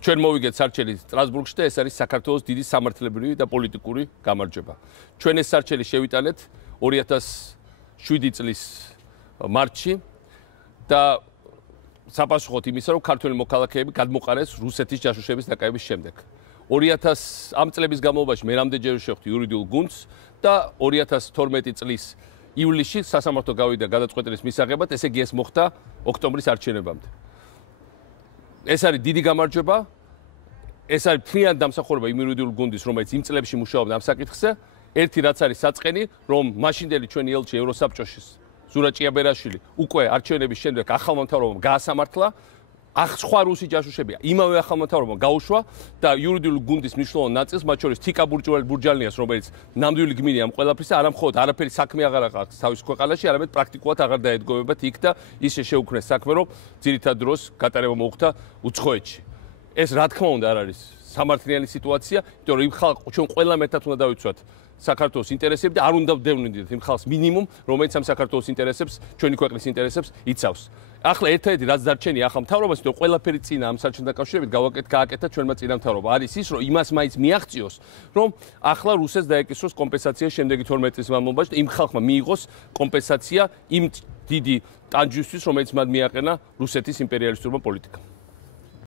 ჩვენ მოვიგეთ სარჩელი სტრასბურგში და ეს არის საქართველოს დიდი სამართლებრივი და პოლიტიკური გამარჯვება. ჩვენ ეს სარჩელი შევიტანეთ 2007 წლის მარტში და საპასუხოდ იმისა, რომ ქართველი მოქალაქეები გადმოყარეს რუსეთის ჯაშუშების დაკავების შემდეგ. 2000 ამ წლების განმავლობაში მე რამდენჯერ შევხვდი იურიდიულ გუნდს და 2012 წლის ივლისში სასამართლო გავიდა გადაწყვეტილის მისაღებად, ესე იგი ეს მოხდა ოქტომბრის არჩევნებამდე. ეს არის დიდი გამარჯვება. ეს არის მთლიანი დამსახურება იმ იურიდიულ გუნდის, რომელიც იმ წლებში მუშაობდა ამ საკითხზე. ერთი რაც არის საწყენი, რომ მაშინდელი ჩვენი ელჩი ევროსაბჭოში ზურაბ ჭიაბერაშვილი უკვე არჩევნების შემდეგ ახალმა მთავრობამ გაასამართლა. სხვა რუსი ჯაშუშები იმავე ახალმა მთავრობამ გაუშვა და იურიდიულ გუნდის მნიშვნელოვან ნაწილს, მათ შორის თიკა ბურჯალნიას, რომელიც ნამდვილი გმირია ამ ყველაფრისა, არა მხოლოდ არაფერი საქმე აღარ აქვს თავის ქვეყანაში, არამედ პრაქტიკულად აღარ დაედგომებათ იქ და ისე შეუქმნეს საქმე, რომ ძირითად დროს გატარება მოუხდა უცხოეთში. ეს რა თქმა უნდა არ არის სამართლიანი სიტუაცია, იმიტომ რომ იმ ხალხს ჩვენ ყველა მეტად უნდა დავიცვათ საქართველოს ინტერესები და არ უნდა ვდევნიდეთ იმ ხალხს მინიმუმ, რომელიც ამ საქართველოს ინტერესებს, ჩვენი ქვეყნის ინტერესებს იცავს. ახლა ერთადერთი რაც დარჩენია ახალ მთავრობას, იმიტომ ყველაფერი წინა ამ საჩვენთან დაკავშირებით გააკეთა ჩვენმა წინა მთავრობა. არის ის, რომ იმას მაინც მიაღწიოს, რომ ახლა რუსეთს დაეკისროს კომპენსაცია შემდეგი 12 წლის განმავლობაში და იმ ხალხმა მიიღოს კომპენსაცია იმ დიდი ტანჯვისთვის, რომელიც მათ მიაყენა რუსეთის იმპერიალისტურმა პოლიტიკამ.